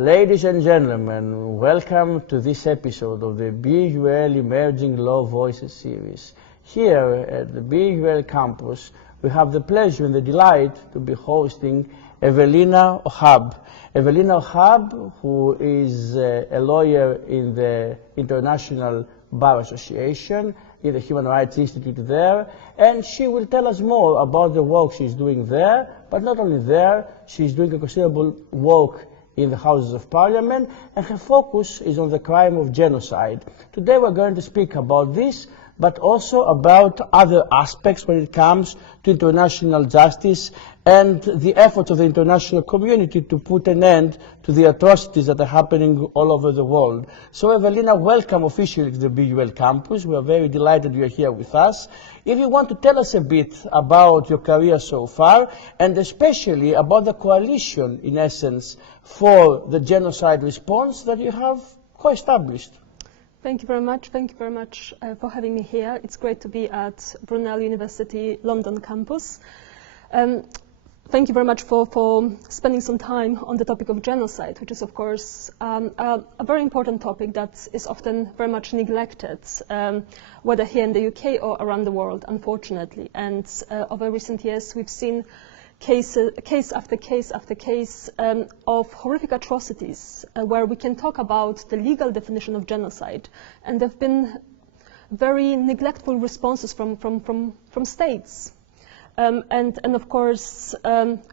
Ladies and gentlemen, welcome to this episode of the BUL Emerging Law Voices series. Here at the BUL campus, we have the pleasure and the delight to be hosting Ewelina Ochab. Ewelina Ochab, who is a lawyer in the International Bar Association, in the Human Rights Institute there, and she will tell us more about the work she's doing there, but not only there, she's doing a considerable work in the Houses of Parliament, and her focus is on the crime of genocide. Today we're going to speak about this, but also about other aspects when it comes to international justice and the efforts of the international community to put an end to the atrocities that are happening all over the world. So Ewelina, welcome officially to the BUL campus. We are very delighted you are here with us. If you want to tell us a bit about your career so far, and especially about the coalition, in essence, for the genocide response that you have co-established. Thank you very much. Thank you very much for having me here. It's great to be at Brunel University London campus. Thank you very much for spending some time on the topic of genocide, which is, of course, a very important topic that is often very much neglected, whether here in the UK or around the world, unfortunately. And over recent years, we've seen case after case after case of horrific atrocities where we can talk about the legal definition of genocide. And there have been very neglectful responses from states. And of course,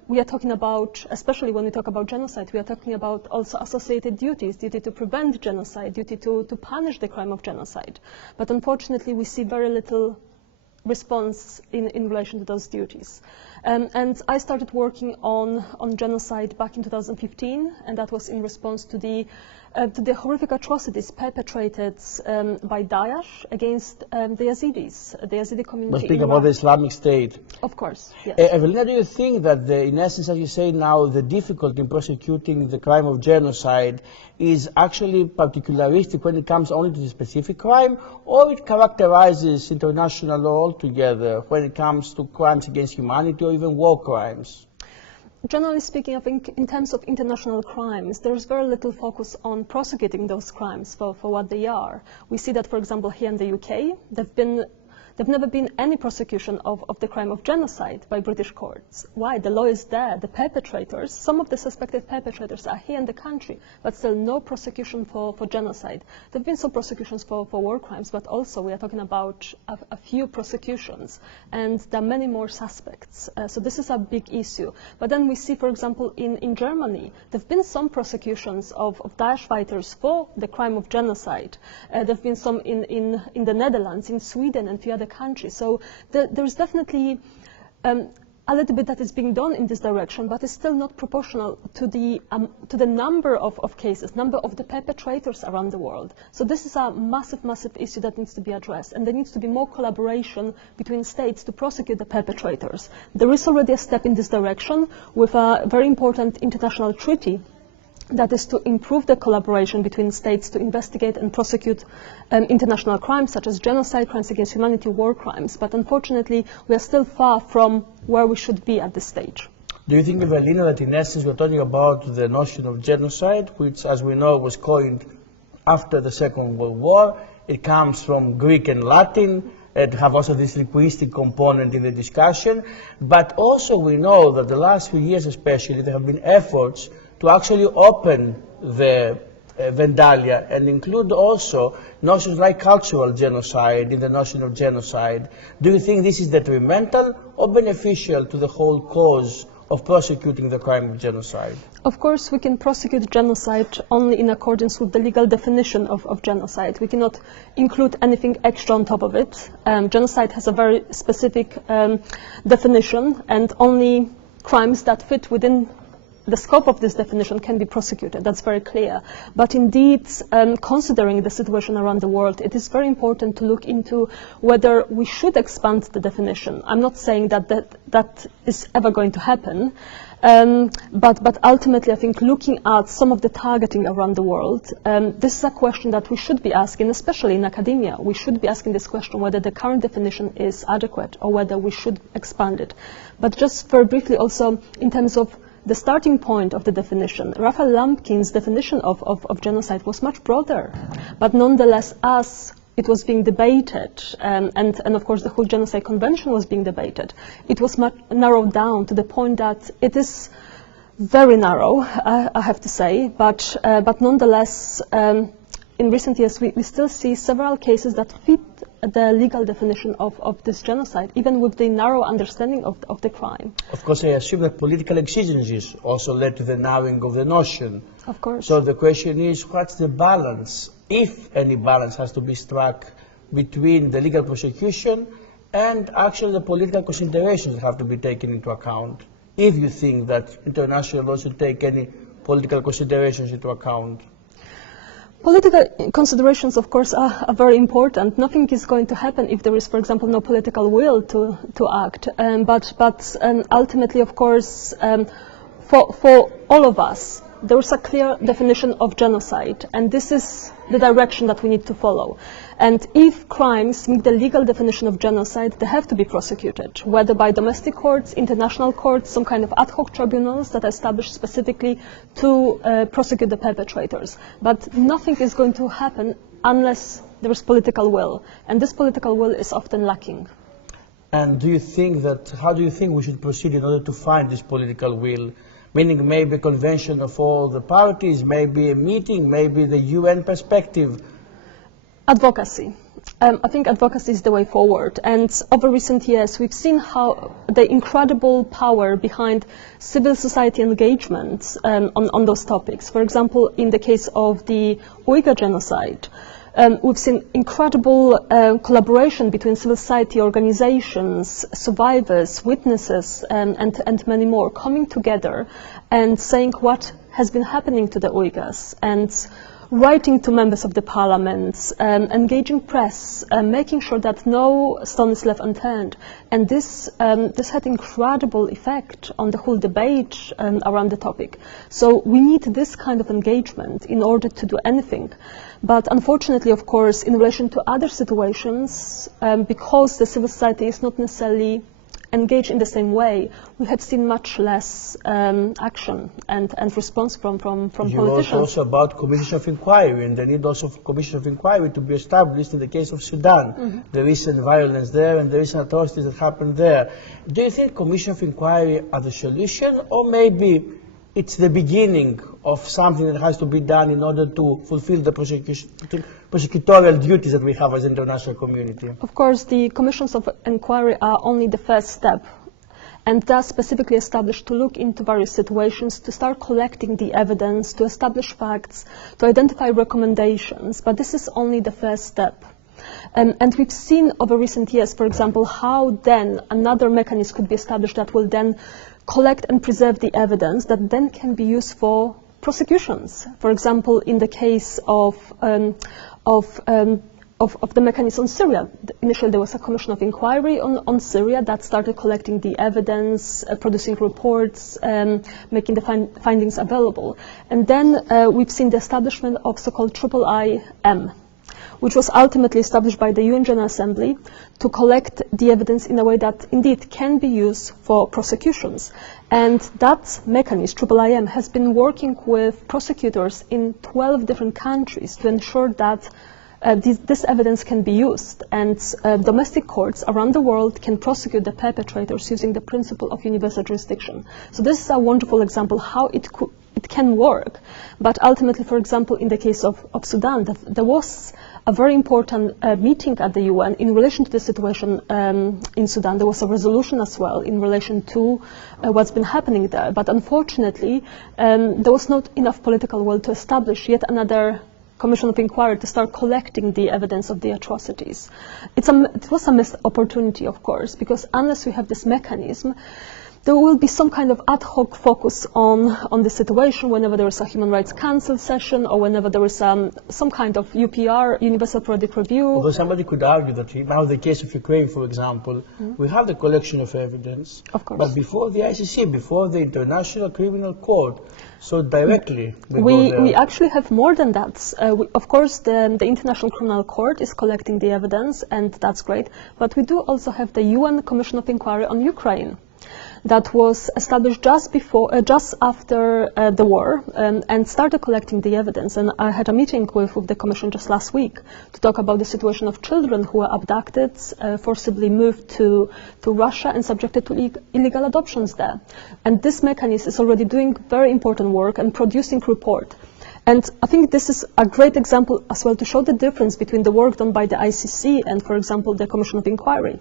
we are talking about, especially when we talk about genocide, we are talking about also associated duties, duty to prevent genocide, duty to punish the crime of genocide. But unfortunately, we see very little response in relation to those duties. And I started working on genocide back in 2015, and that was in response to the horrific atrocities perpetrated by Daesh against the Yazidi community. But speaking about the Islamic State. Of course, yes. Ewelina, do you think that, in essence, as you say now, the difficulty in prosecuting the crime of genocide is actually particularistic when it comes only to the specific crime, or it characterizes international law altogether when it comes to crimes against humanity or even war crimes? Generally speaking, I think in terms of international crimes, there's very little focus on prosecuting those crimes for what they are. We see that, for example, here in the UK, there've never been any prosecution of the crime of genocide by British courts. Why? The law is there. The perpetrators, some of the suspected perpetrators are here in the country, but still no prosecution for genocide. There have been some prosecutions for war crimes, but also we are talking about a few prosecutions, and there are many more suspects. So this is a big issue. But then we see, for example, in Germany, there have been some prosecutions of Daesh fighters for the crime of genocide. There have been some in the Netherlands, in Sweden, and a few other countries. So there's definitely a little bit that is being done in this direction, but it's still not proportional to the number of cases, number of the perpetrators around the world. So this is a massive, massive issue that needs to be addressed, and there needs to be more collaboration between states to prosecute the perpetrators. There is already a step in this direction with a very important international treaty that is to improve the collaboration between states to investigate and prosecute international crimes such as genocide, crimes against humanity, war crimes. But unfortunately, we are still far from where we should be at this stage. Do you think, Ewelina, that in essence we're talking about the notion of genocide, which, as we know, was coined after the Second World War? It comes from Greek and Latin. It have also this linguistic component in the discussion. But also we know that the last few years especially, there have been efforts to actually open the Vendalia and include also notions like cultural genocide in the notion of genocide. Do you think this is detrimental or beneficial to the whole cause of prosecuting the crime of genocide? Of course, we can prosecute genocide only in accordance with the legal definition of genocide. We cannot include anything extra on top of it. Genocide has a very specific definition, and only crimes that fit within the scope of this definition can be prosecuted. That's very clear. But indeed, considering the situation around the world, it is very important to look into whether we should expand the definition. I'm not saying that is ever going to happen, but ultimately, I think looking at some of the targeting around the world, this is a question that we should be asking, especially in academia. We should be asking this question whether the current definition is adequate or whether we should expand it. But just very briefly also, in terms of the starting point of the definition, Raphael Lemkin's definition of genocide was much broader. But nonetheless, as it was being debated, and of course the whole Genocide Convention was being debated, it was much narrowed down to the point that it is very narrow, I have to say, but nonetheless, in recent years we still see several cases that fit the legal definition of this genocide, even with the narrow understanding of the crime. Of course, I assume that political exigencies also led to the narrowing of the notion. Of course. So the question is, what's the balance, if any balance has to be struck, between the legal prosecution and actually the political considerations that have to be taken into account, if you think that international law should take any political considerations into account? Political considerations, of course, are very important. Nothing is going to happen if there is, for example, no political will to act. But ultimately, of course, for all of us, there is a clear definition of genocide, and this is the direction that we need to follow. And if crimes meet the legal definition of genocide, they have to be prosecuted, whether by domestic courts, international courts, some kind of ad hoc tribunals that are established specifically to prosecute the perpetrators. But nothing is going to happen unless there is political will, and this political will is often lacking. And do you think that, how do you think we should proceed in order to find this political will? Meaning maybe a convention of all the parties, maybe a meeting, maybe the UN perspective? Advocacy. I think advocacy is the way forward. And over recent years, we've seen how the incredible power behind civil society engagement on those topics. For example, in the case of the Uyghur genocide, we've seen incredible collaboration between civil society organizations, survivors, witnesses, and many more coming together and saying what has been happening to the Uyghurs, and writing to members of the parliament, engaging press, making sure that no stone is left unturned. And this had incredible effect on the whole debate around the topic. So we need this kind of engagement in order to do anything. But unfortunately, of course, in relation to other situations, because the civil society is not necessarily engaged in the same way, we have seen much less action and response from politicians. You wrote also about commission of inquiry, and the need also for commission of inquiry to be established in the case of Sudan, the recent violence there and the recent atrocities that happened there. Do you think commission of inquiry are the solution, or maybe it's the beginning of something that has to be done in order to fulfill the prosecutorial duties that we have as an international community? Of course, the commissions of inquiry are only the first step, and they're specifically established to look into various situations, to start collecting the evidence, to establish facts, to identify recommendations, but this is only the first step. And we've seen over recent years, for example, how then another mechanism could be established that will then collect and preserve the evidence that then can be used for prosecutions. For example, in the case of the mechanism on Syria, initially there was a commission of inquiry on Syria that started collecting the evidence, producing reports, making the findings available. And then we've seen the establishment of so-called IIIM, which was ultimately established by the UN General Assembly to collect the evidence in a way that indeed can be used for prosecutions. And that mechanism, IIIM, has been working with prosecutors in 12 different countries to ensure that this evidence can be used, and domestic courts around the world can prosecute the perpetrators using the principle of universal jurisdiction. So this is a wonderful example how it can work. But ultimately, for example, in the case of Sudan, there was a very important meeting at the UN in relation to the situation in Sudan. There was a resolution as well in relation to what's been happening there. But unfortunately, there was not enough political will to establish yet another commission of inquiry to start collecting the evidence of the atrocities. It was a missed opportunity, of course, because unless we have this mechanism, there will be some kind of ad hoc focus on the situation whenever there is a Human Rights Council session or whenever there is some kind of UPR, Universal Periodic Review. Although somebody could argue that now the case of Ukraine, for example, we have the collection of evidence, of course, but before the ICC, before the International Criminal Court, so directly we actually have more than that. Of course, the International Criminal Court is collecting the evidence, and that's great, but we do also have the UN Commission of Inquiry on Ukraine. that was established just after the war, and started collecting the evidence. And I had a meeting with the Commission just last week to talk about the situation of children who were abducted, forcibly moved to Russia and subjected to illegal adoptions there. And this mechanism is already doing very important work and producing report. And I think this is a great example as well to show the difference between the work done by the ICC and, for example, the Commission of Inquiry.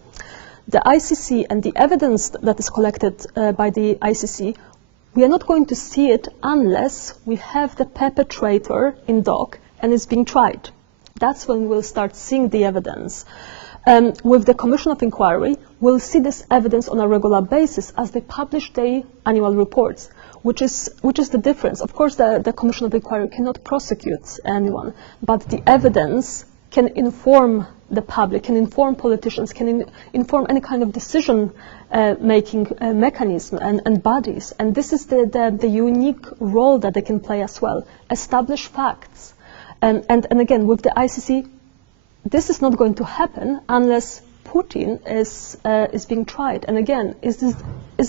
The ICC and the evidence that is collected by the ICC, we are not going to see it unless we have the perpetrator in dock and is being tried. That's when we'll start seeing the evidence. With the Commission of Inquiry, we'll see this evidence on a regular basis as they publish their annual reports, which is the difference. Of course, the Commission of Inquiry cannot prosecute anyone, but the evidence can inform the public, can inform politicians, can inform any kind of decision-making mechanism and bodies. And this is the unique role that they can play as well, establish facts. And again, with the ICC, this is not going to happen unless Putin is being tried. And again, is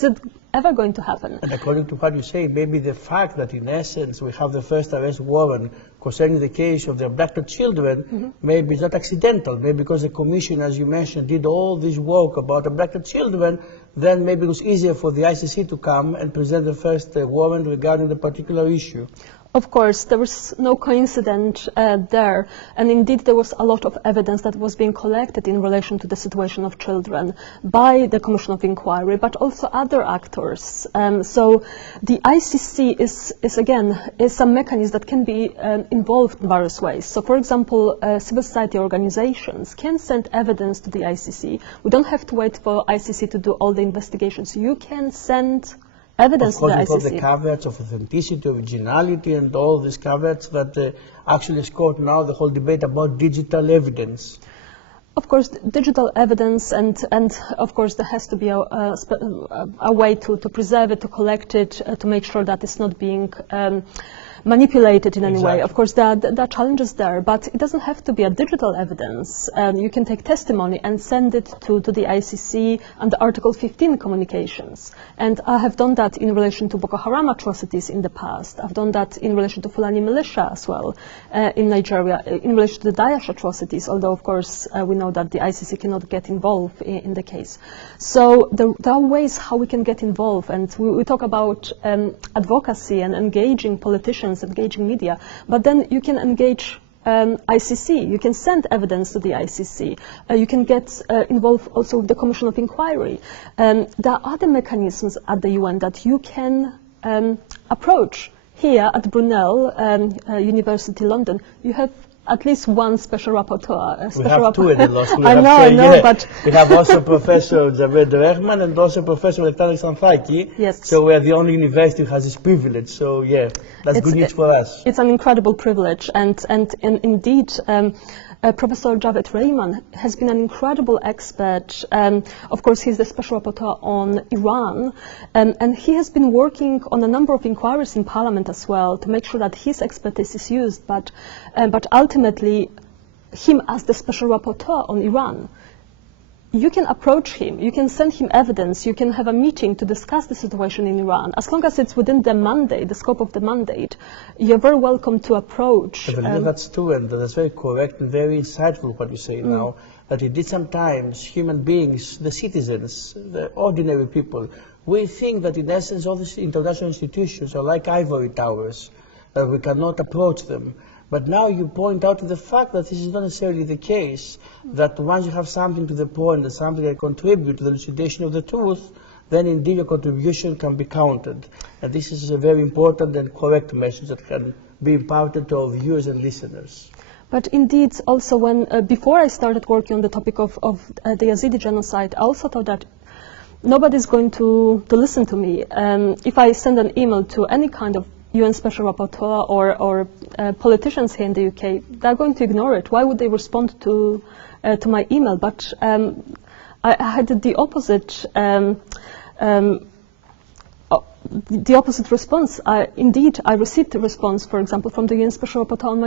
it ever going to happen? And according to what you say, maybe the fact that in essence we have the first arrest warrant concerning the case of the abducted children, maybe it's not accidental. Maybe because the Commission, as you mentioned, did all this work about abducted children, then maybe it was easier for the ICC to come and present the first warrant regarding the particular issue. Of course, there was no coincidence there, and indeed there was a lot of evidence that was being collected in relation to the situation of children by the Commission of Inquiry, but also other actors. So the ICC is a mechanism that can be involved in various ways. So, for example, civil society organizations can send evidence to the ICC. We don't have to wait for ICC to do all the investigations. You can send evidence to the ICC. Of course, the caveats of authenticity, originality, and all these caveats that actually scored now the whole debate about digital evidence. Of course, digital evidence, and of course there has to be a way to preserve it, to collect it, to make sure that it's not being manipulated in any way. Of course, there are challenges there, but it doesn't have to be a digital evidence. You can take testimony and send it to the ICC under Article 15 communications. And I have done that in relation to Boko Haram atrocities in the past. I've done that in relation to Fulani militia as well in Nigeria, in relation to the Daesh atrocities, although of course we know that the ICC cannot get involved in the case. So there are ways how we can get involved, and we talk about advocacy and engaging politicians, engaging media, but then you can engage ICC, you can send evidence to the ICC, you can get involved also with the Commission of Inquiry. There are other mechanisms at the UN that you can approach. Here at Brunel University London, you have at least one special rapporteur. We have two in the law school. I know, but we have also Professor Javed Rehman and also Professor Alexander Sanfaki. Yes. So we are the only university who has this privilege. So yeah, that's good news for us. It's an incredible privilege, and indeed, Professor Javed Rehman has been an incredible expert. Of course, he's the special rapporteur on Iran, and he has been working on a number of inquiries in Parliament as well to make sure that his expertise is used. But ultimately, him as the special rapporteur on Iran, you can approach him, you can send him evidence, you can have a meeting to discuss the situation in Iran. As long as it's within the mandate, the scope of the mandate, you're very welcome to approach. That's true, and that's very correct and very insightful what you say now, that indeed sometimes human beings, the citizens, the ordinary people, we think that in essence all these international institutions are like ivory towers, that we cannot approach them. But now you point out to the fact that this is not necessarily the case, that once you have something to the point and something that contributes to the elucidation of the truth, then indeed your contribution can be counted. And this is a very important and correct message that can be imparted to our viewers and listeners. But indeed, also when, before I started working on the topic of the Yazidi genocide, I also thought that nobody's going to listen to me. If I send an email to any kind of UN Special Rapporteur or politicians here in the UK, they're going to ignore it. Why would they respond to my email? But I had the opposite the opposite response. Indeed, I received a response, for example, from the UN Special Rapporteur on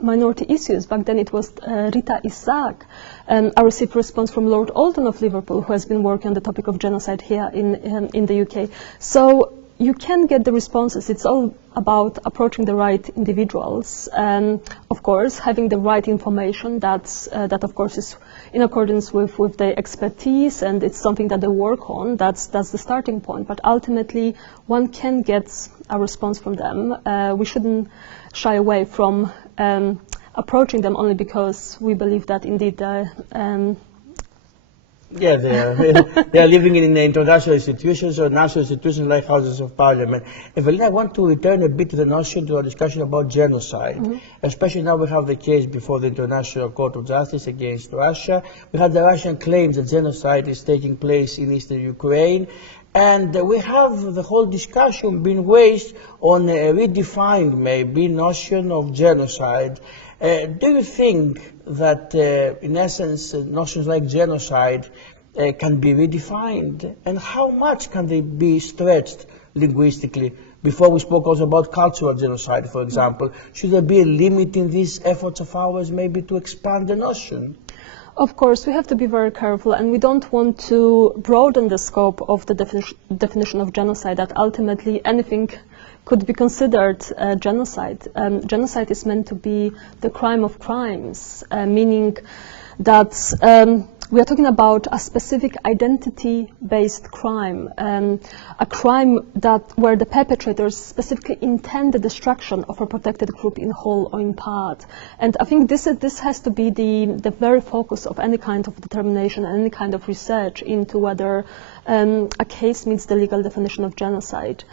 minority issues. Back then it was Rita Isaac. I received a response from Lord Alden of Liverpool, who has been working on the topic of genocide here in the UK. So you can get the responses. It's all about approaching the right individuals, and of course having the right information. That of course is in accordance with their expertise, and it's something that they work on. That's the starting point. But ultimately, one can get a response from them. We shouldn't shy away from approaching them only because we believe that indeed yeah, they are living in international institutions or national institutions like Houses of Parliament. Ewelina, I want to return a bit to the notion, to our discussion about genocide. Especially now we have the case before the International Court of Justice against Russia. We have the Russian claims that genocide is taking place in eastern Ukraine. And we have the whole discussion being waged on a redefined, maybe, notion of genocide. Do you think that, in essence, notions like genocide can be redefined? And how much can they be stretched linguistically? Before we spoke also about cultural genocide, for example. Should there be a limit in these efforts of ours maybe to expand the notion? Of course, we have to be very careful, and we don't want to broaden the scope of the definition of genocide, that ultimately anything could be considered genocide. Genocide is meant to be the crime of crimes, meaning that we are talking about a specific identity-based crime, a crime where the perpetrators specifically intend the destruction of a protected group in whole or in part. And I think this has to be the very focus of any kind of determination, any kind of research into whether a case meets the legal definition of genocide.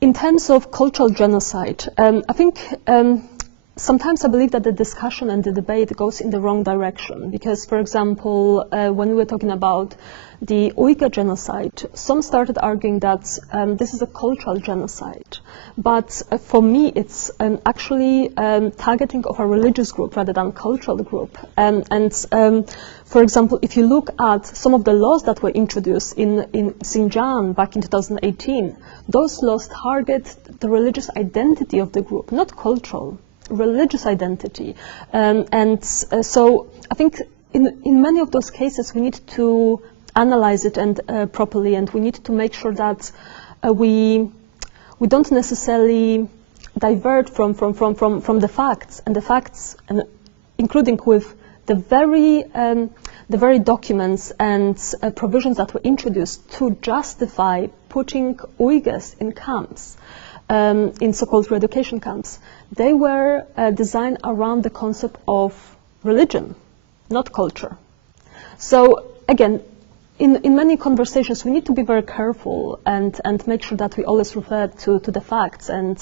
In terms of cultural genocide, I think sometimes I believe that the discussion and the debate goes in the wrong direction, because, for example, when we were talking about the Uyghur genocide, some started arguing that this is a cultural genocide. But for me, it's actually targeting of a religious group rather than cultural group. For example, if you look at some of the laws that were introduced in Xinjiang back in 2018, those laws target the religious identity of the group, not cultural. Religious identity. So I think in many of those cases we need to analyze it and properly, and we need to make sure that we don't necessarily divert from the facts, and including with the very documents and provisions that were introduced to justify putting Uyghurs in camps, in so-called re-education camps. They were designed around the concept of religion, not culture. So again, in many conversations we need to be very careful and make sure that we always refer to the facts, and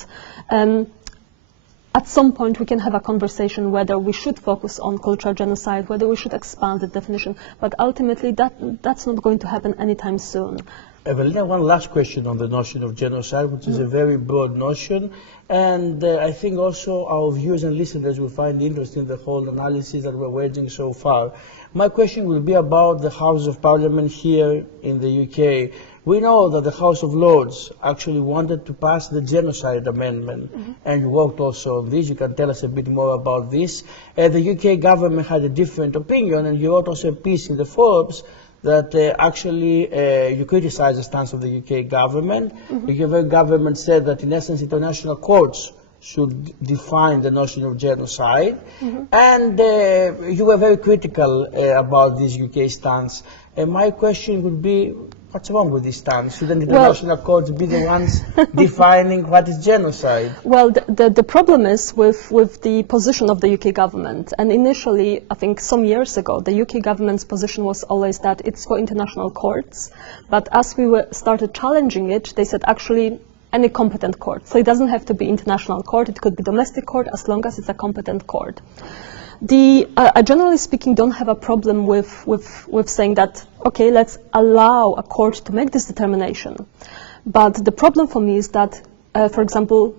at some point we can have a conversation whether we should focus on cultural genocide, whether we should expand the definition, but ultimately that's not going to happen anytime soon. Ewelina, one last question on the notion of genocide, which is a very broad notion, and I think also our viewers and listeners will find interesting the whole analysis that we're waging so far. My question will be about the House of Parliament here in the UK. We know that the House of Lords actually wanted to pass the genocide amendment, and you worked also on this. You can tell us a bit more about this. The UK government had a different opinion, and you wrote also a piece in the Forbes that actually you criticize the stance of the UK government. The UK government said that in essence international courts should define the notion of genocide, and you were very critical about this UK stance. My question would be, what's wrong with this stance? Shouldn't international courts be the ones defining what is genocide? Well, the problem is with the position of the UK government. And initially, I think some years ago, the UK government's position was always that it's for international courts. But as we started challenging it, they said actually any competent court. So it doesn't have to be international court. It could be domestic court as long as it's a competent court. I generally speaking don't have a problem with saying that, okay, let's allow a court to make this determination. But the problem for me is that, for example,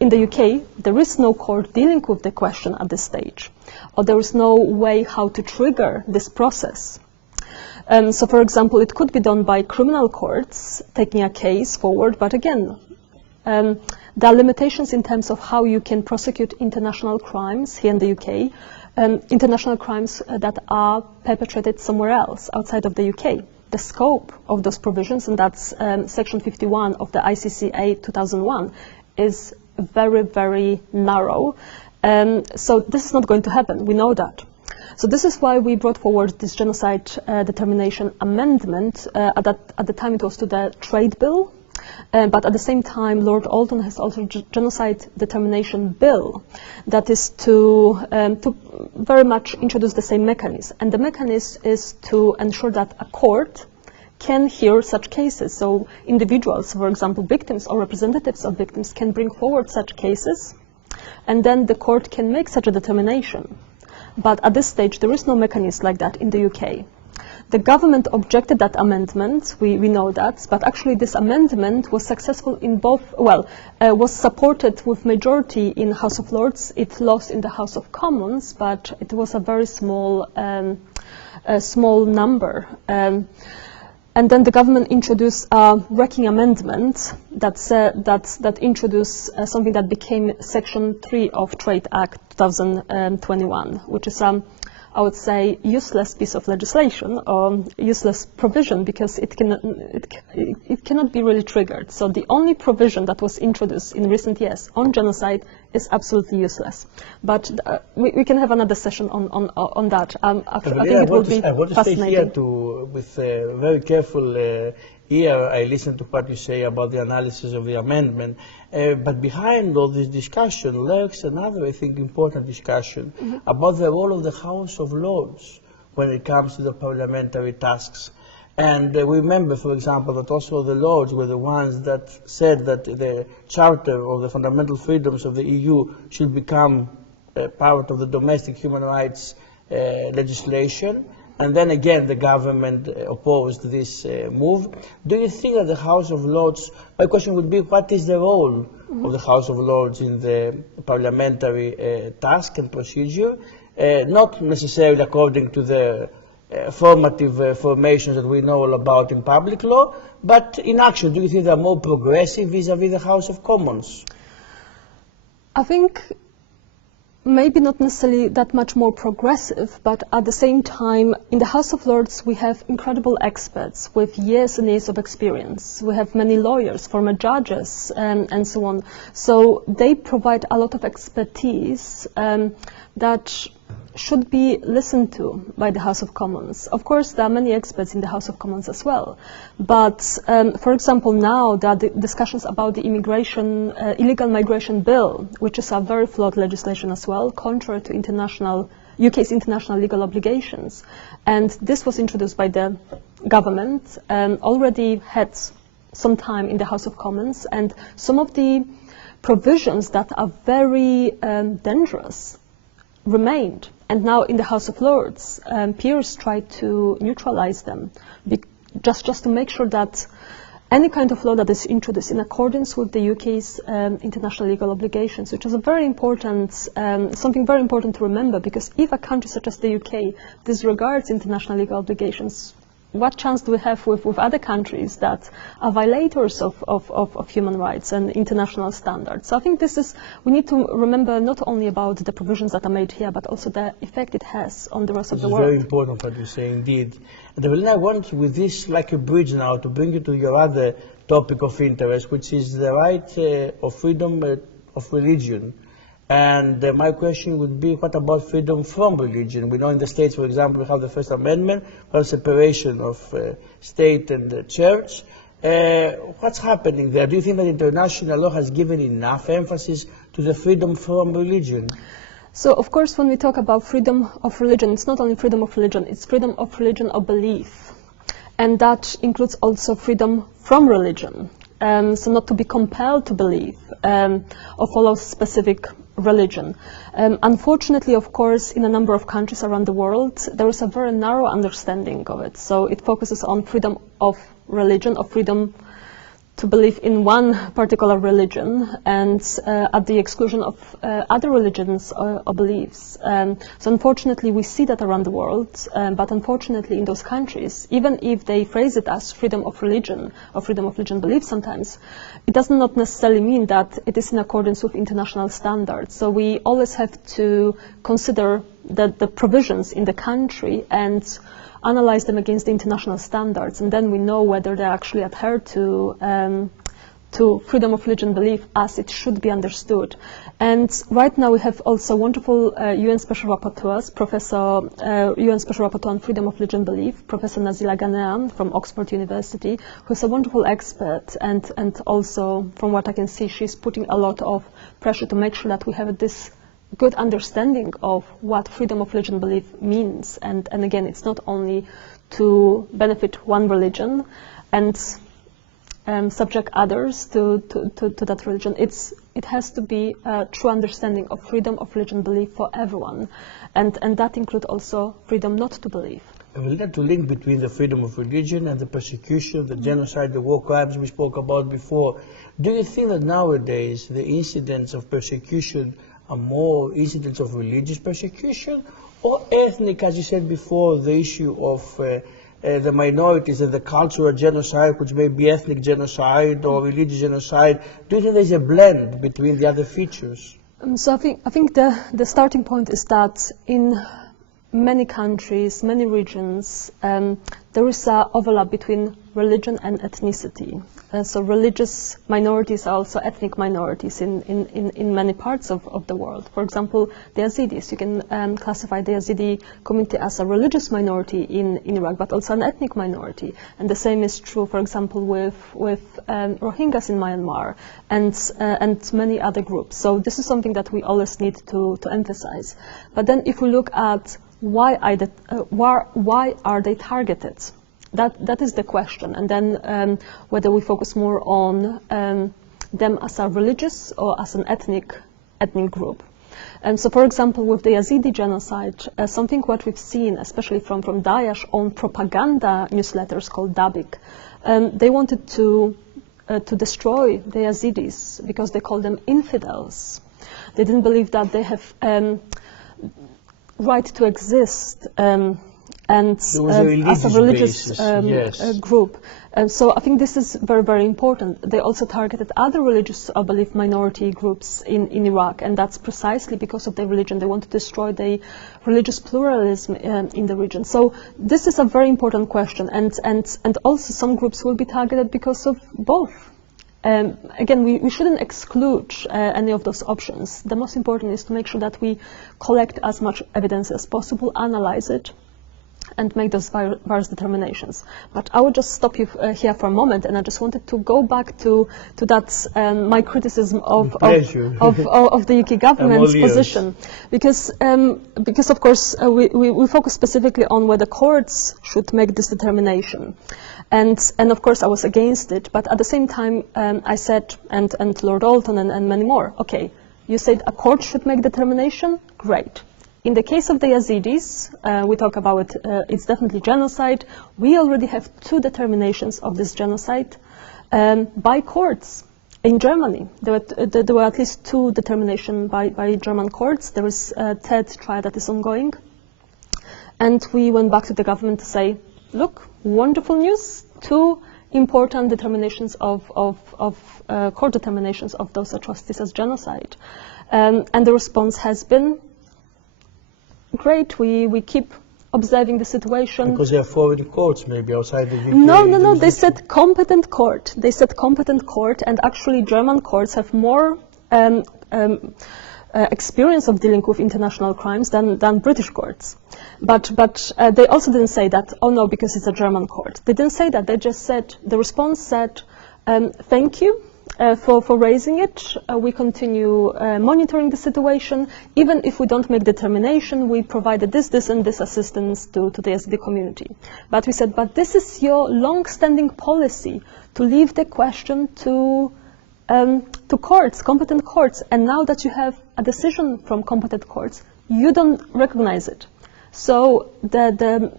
in the UK, there is no court dealing with the question at this stage, or there is no way how to trigger this process. So, for example, it could be done by criminal courts taking a case forward, but again, there are limitations in terms of how you can prosecute international crimes here in the UK, international crimes that are perpetrated somewhere else outside of the UK. The scope of those provisions, and that's Section 51 of the ICCA 2001, is very, very narrow. So this is not going to happen, we know that. So this is why we brought forward this genocide determination amendment. At the time it was to the trade bill, but at the same time Lord Alton has also genocide determination bill that is to very much introduce the same mechanism. And the mechanism is to ensure that a court can hear such cases. So individuals, for example, victims or representatives of victims, can bring forward such cases, and then the court can make such a determination. But at this stage, there is no mechanism like that in the UK. The government objected that amendment, we know that, but actually this amendment was successful in both, was supported with majority in House of Lords. It lost in the House of Commons, but it was a very small, small number. And then the government introduced a wrecking amendment that introduced something that became Section 3 of Trade Act 2021, which is I would say, useless piece of legislation or useless provision, because it cannot be really triggered. So the only provision that was introduced in recent years on genocide is absolutely useless. But we can have another session on that. I think it will be fascinating. I want to stay here with a very careful ear. I listened to what you say about the analysis of the amendment. But behind all this discussion lurks another, I think, important discussion about the role of the House of Lords when it comes to the parliamentary tasks. And we remember, for example, that also the Lords were the ones that said that the Charter of the Fundamental Freedoms of the EU should become part of the domestic human rights legislation. And then again, the government opposed this move. Do you think that the House of Lords, my question would be, what is the role of the House of Lords in the parliamentary task and procedure? Not necessarily according to the formative formations that we know all about in public law, but in action, do you think they are more progressive vis-à-vis the House of Commons? I think maybe not necessarily that much more progressive, but at the same time, in the House of Lords, we have incredible experts with years and years of experience. We have many lawyers, former judges, and so on. So they provide a lot of expertise that should be listened to by the House of Commons. Of course, there are many experts in the House of Commons as well. But, for example, now there are discussions about the illegal migration bill, which is a very flawed legislation as well, contrary to UK's international legal obligations. And this was introduced by the government, already had some time in the House of Commons, and some of the provisions that are very dangerous remained. And now in the House of Lords, peers tried to neutralize them, just to make sure that any kind of law that is introduced in accordance with the UK's international legal obligations, which is a very important, something very important to remember, because if a country such as the UK disregards international legal obligations, what chance do we have with other countries that are violators of human rights and international standards? So I think we need to remember not only about the provisions that are made here, but also the effect it has on the rest of the world. It's very important what you say, indeed. And Ewelina, I want with this, like a bridge now, to bring you to your other topic of interest, which is the right of freedom of religion. And my question would be, what about freedom from religion? We know in the States, for example, we have the First Amendment, we have separation of state and church. What's happening there? Do you think that international law has given enough emphasis to the freedom from religion? So, of course, when we talk about freedom of religion, it's not only freedom of religion, it's freedom of religion of belief. And that includes also freedom from religion. So not to be compelled to believe or follow specific religion. Unfortunately, of course, in a number of countries around the world, there is a very narrow understanding of it. So it focuses on freedom of religion, of freedom to believe in one particular religion and at the exclusion of other religions or beliefs. So unfortunately we see that around the world, but unfortunately in those countries, even if they phrase it as freedom of religion or freedom of religion belief sometimes, it does not necessarily mean that it is in accordance with international standards. So we always have to consider the provisions in the country and analyze them against the international standards, and then we know whether they actually adhere to freedom of religion belief as it should be understood. And right now we have also wonderful UN Special Rapporteurs, UN Special Rapporteur on freedom of religion belief, Professor Nazila Ghanean from Oxford University, who is a wonderful expert, and also from what I can see, she's putting a lot of pressure to make sure that we have this good understanding of what freedom of religion belief means. And again, it's not only to benefit one religion and subject others to that religion. It has to be a true understanding of freedom of religion belief for everyone. And that includes also freedom not to believe. And we'll get to link between the freedom of religion and the persecution, the genocide, the war crimes we spoke about before. Do you think that nowadays the incidents of persecution are more incidents of religious persecution or ethnic, as you said before, the issue of the minorities and the cultural genocide, which may be ethnic genocide or religious genocide? Do you think there's a blend between the other features? So I think the starting point is that in many countries, many regions, there is an overlap between religion and ethnicity. So religious minorities are also ethnic minorities in many parts of the world. For example, the Yazidis. You can classify the Yazidi community as a religious minority in Iraq, but also an ethnic minority. And the same is true, for example, with Rohingyas in Myanmar and many other groups. So this is something that we always need to emphasize. But then if we look at why are they targeted? That is the question, and then whether we focus more on them as a religious or as an ethnic group. And so, for example, with the Yazidi genocide, something what we've seen, especially from Daesh own propaganda newsletters called Dabik, they wanted to destroy the Yazidis because they called them infidels. They didn't believe that they have right to exist. And as a religious group. So I think this is very, very important. They also targeted other religious, I believe, minority groups in Iraq, and that's precisely because of their religion. They want to destroy the religious pluralism in the region. So this is a very important question, and also some groups will be targeted because of both. Again, we shouldn't exclude any of those options. The most important is to make sure that we collect as much evidence as possible, analyze it, and make those various determinations. But I would just stop you here for a moment, and I just wanted to go back to that my criticism of the UK government's position, because of course we focus specifically on whether courts should make this determination, and of course I was against it. But at the same time, I said, and Lord Alton and many more, okay, you said a court should make determination, great. In the case of the Yazidis, we talk about it's definitely genocide. We already have 2 determinations of this genocide by courts in Germany. There were at least 2 determinations by German courts. There is a 3rd trial that is ongoing. And we went back to the government to say, look, wonderful news, 2 important determinations of court determinations of those atrocities as genocide. And the response has been, great, we keep observing the situation. Because there are foreign courts maybe outside the UK? No, they said competent court. They said competent court, and actually German courts have more experience of dealing with international crimes than British courts. But they also didn't say that, oh no, because it's a German court. They didn't say that. They just said, the response said, thank you for raising it. We continue monitoring the situation. Even if we don't make determination, we provided this and this assistance to the SD community. But we said, but this is your long-standing policy to leave the question to courts, competent courts. And now that you have a decision from competent courts, you don't recognize it. So the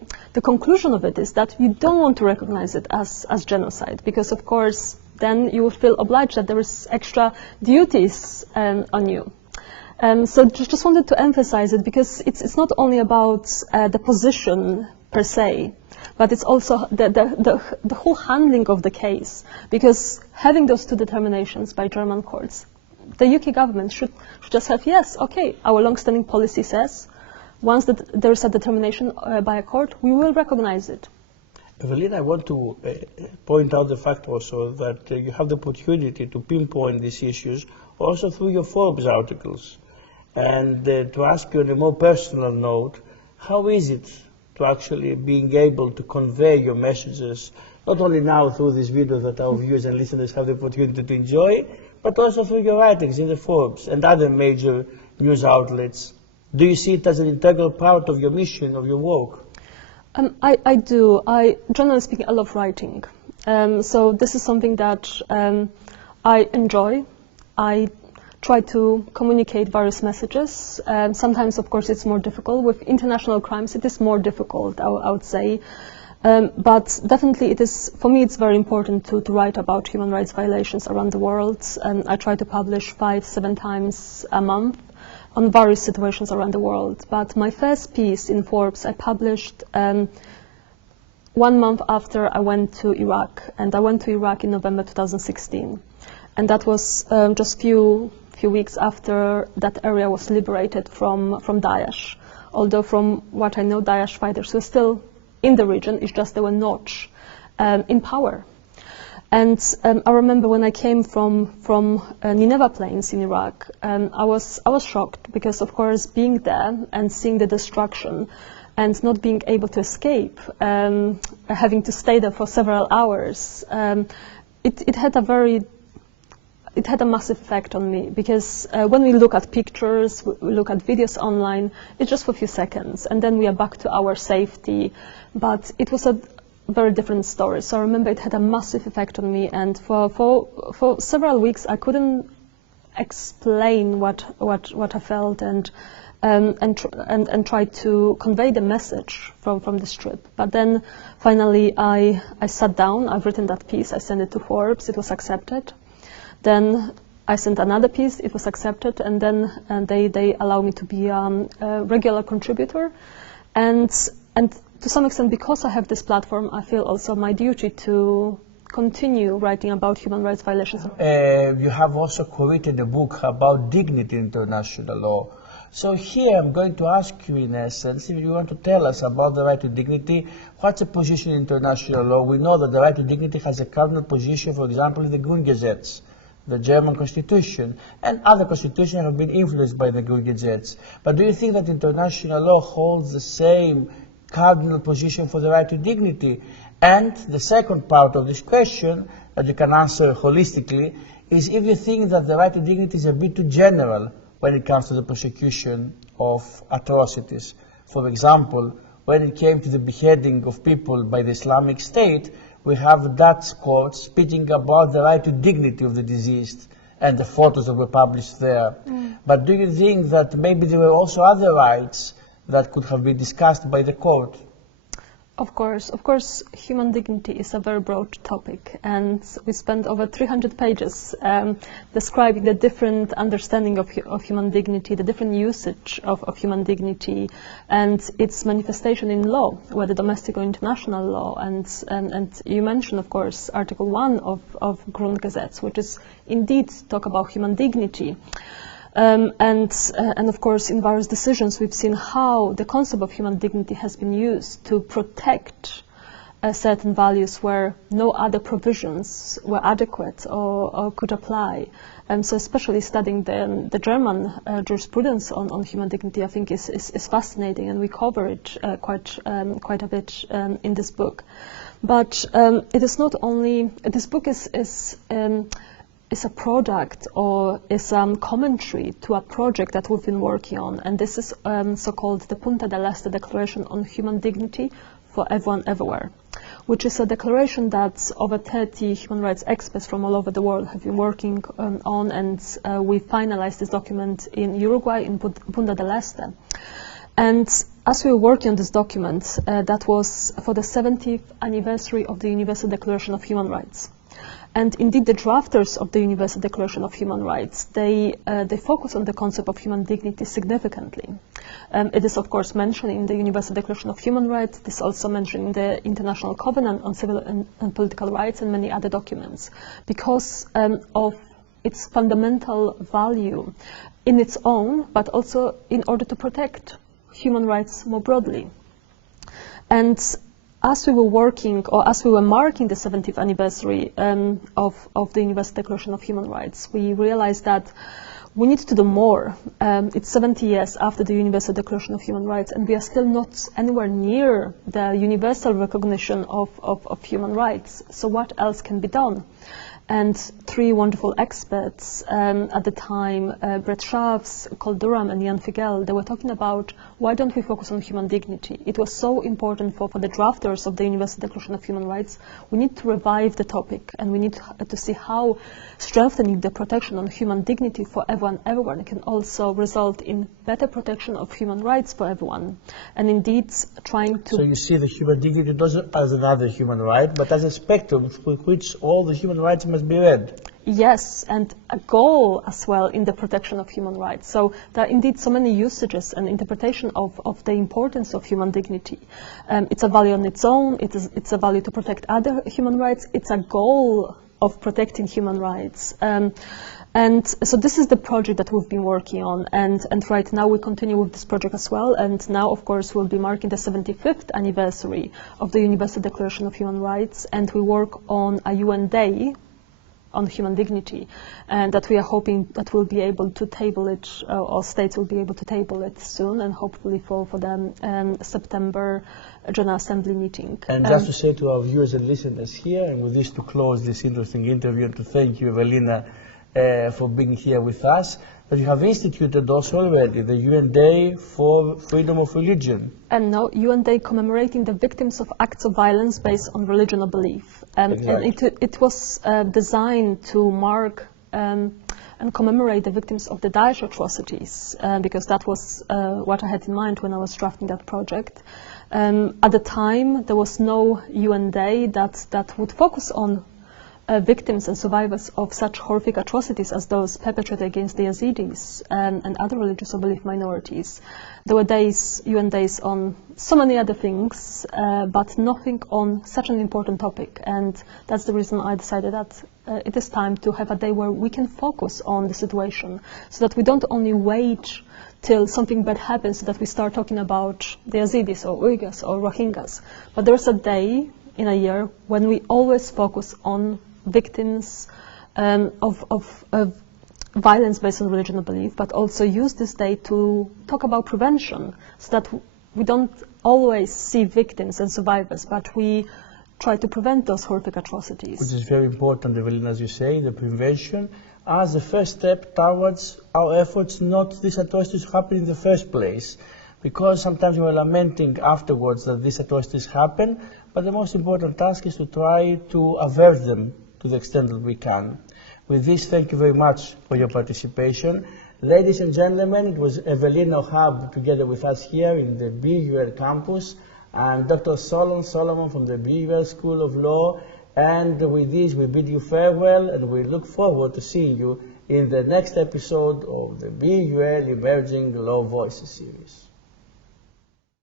conclusion of it is that you don't want to recognize it as genocide, because of course then you will feel obliged that there is extra duties on you. So just wanted to emphasize it, because it's not only about the position per se, but it's also the whole handling of the case, because having those two determinations by German courts, the UK government should just have, yes, okay, our long-standing policy says, once that there is a determination by a court, we will recognize it. Ewelina, I want to point out the fact also that you have the opportunity to pinpoint these issues also through your Forbes articles. And to ask you on a more personal note, how is it to actually being able to convey your messages, not only now through this video that our viewers and listeners have the opportunity to enjoy, but also through your writings in the Forbes and other major news outlets? Do you see it as an integral part of your mission, of your work? I do. Generally speaking, I love writing. So this is something that I enjoy. I try to communicate various messages. Sometimes, of course, it's more difficult. With international crimes, it is more difficult, I would say. But definitely, for me, it's very important to write about human rights violations around the world. I try to publish 5-7 times a month on various situations around the world. But my first piece in Forbes, I published 1 month after I went to Iraq. And I went to Iraq in November 2016. And that was just few weeks after that area was liberated from Daesh. Although from what I know, Daesh fighters were still in the region, it's just they were not in power. And I remember when I came from Nineveh Plains in Iraq, I was shocked, because of course being there and seeing the destruction and not being able to escape, having to stay there for several hours, it had a massive effect on me, because when we look at pictures, we look at videos online, it's just for a few seconds, and then we are back to our safety. But it was a very different story. So I remember it had a massive effect on me, and for several weeks I couldn't explain what I felt and tried to convey the message from this trip. But then finally I sat down. I've written that piece. I sent it to Forbes. It was accepted. Then I sent another piece, it was accepted, and then they allow me to be a regular contributor. And to some extent, because I have this platform, I feel also my duty to continue writing about human rights violations. You have also co-written a book about dignity in international law. So here I'm going to ask you, in essence, if you want to tell us about the right to dignity, what's the position in international law? We know that the right to dignity has a cardinal position, for example, in the Grundgesetz, the German constitution, and other constitutions have been influenced by the Grundgesetz. But do you think that international law holds the same cardinal position for the right to dignity? And the second part of this question, that you can answer holistically, is if you think that the right to dignity is a bit too general when it comes to the prosecution of atrocities. For example, when it came to the beheading of people by the Islamic State, we have Dutch courts speaking about the right to dignity of the deceased and the photos that were published there. But do you think that maybe there were also other rights that could have been discussed by the court? Of course, human dignity is a very broad topic, and we spent over 300 pages describing the different understanding of human dignity, the different usage of human dignity, and its manifestation in law, whether domestic or international law. And you mentioned, of course, Article 1 of Grundgesetz, which is indeed talk about human dignity. And of course, in various decisions, we've seen how the concept of human dignity has been used to protect certain values where no other provisions were adequate or could apply. So especially studying the German jurisprudence on human dignity, I think is fascinating, and we cover it quite a bit in this book. But it is not only, this book is a product or is commentary to a project that we've been working on, and this is so-called the Punta del Este Declaration on Human Dignity for Everyone Everywhere, which is a declaration that over 30 human rights experts from all over the world have been working on, and we finalized this document in Uruguay, in Punta del Este. And as we were working on this document, that was for the 70th anniversary of the Universal Declaration of Human Rights. And indeed, the drafters of the Universal Declaration of Human Rights, they focus on the concept of human dignity significantly. It is, of course, mentioned in the Universal Declaration of Human Rights. It is also mentioned in the International Covenant on Civil and Political Rights and many other documents, because of its fundamental value in its own, but also in order to protect human rights more broadly. And as we were working, or as we were marking the 70th anniversary of the Universal Declaration of Human Rights, we realized that we need to do more. It's 70 years after the Universal Declaration of Human Rights, and we are still not anywhere near the universal recognition of human rights. So what else can be done? And three wonderful experts at the time, Brett Schaafs, Cole Durham, and Jan Figel, they were talking about why don't we focus on human dignity? It was so important for the drafters of the Universal Declaration of Human Rights. We need to revive the topic, and we need to see how strengthening the protection on human dignity for everyone can also result in better protection of human rights for everyone. And indeed, trying to... So you see the human dignity not as another human right, but as a spectrum with which all the human rights must be read. Yes, and a goal as well in the protection of human rights. So there are indeed so many usages and interpretation of the importance of human dignity. It's a value on its own, it's a value to protect other human rights, it's a goal of protecting human rights. And so this is the project that we've been working on, and right now we continue with this project as well, and now of course we'll be marking the 75th anniversary of the Universal Declaration of Human Rights, and we work on a UN Day on human dignity, and that we are hoping that we'll be able to table it, or states will be able to table it soon, and hopefully for the September General Assembly meeting. And just to say to our viewers and listeners here, and with this to close this interesting interview, and to thank you, Ewelina, for being here with us, that you have instituted also already the UN Day for Freedom of Religion. And now UN Day commemorating the victims of acts of violence based on religion or belief. Exactly. And it was designed to mark and commemorate the victims of the Daesh atrocities, because that was what I had in mind when I was drafting that project. At the time, there was no UN Day that would focus on victims and survivors of such horrific atrocities as those perpetrated against the Yazidis and other religious or belief minorities. There were days, UN days, on so many other things, but nothing on such an important topic. And that's the reason I decided that it is time to have a day where we can focus on the situation, so that we don't only wait till something bad happens so that we start talking about the Yazidis or Uyghurs or Rohingyas. But there's a day in a year when we always focus on victims of violence based on religion or belief, but also use this day to talk about prevention, so that we don't always see victims and survivors, but we try to prevent those horrific atrocities. Which is very important, Ewelina, as you say, the prevention as the first step towards our efforts not these atrocities happen in the first place. Because sometimes we are lamenting afterwards that these atrocities happen, but the most important task is to try to avert them to the extent that we can. With this, thank you very much for your participation. Ladies and gentlemen, it was Ewelina Ochab together with us here in the BUL campus, and Dr. Solon Solomon from the BUL School of Law. And with this, we bid you farewell, and we look forward to seeing you in the next episode of the BUL Emerging Law Voices series.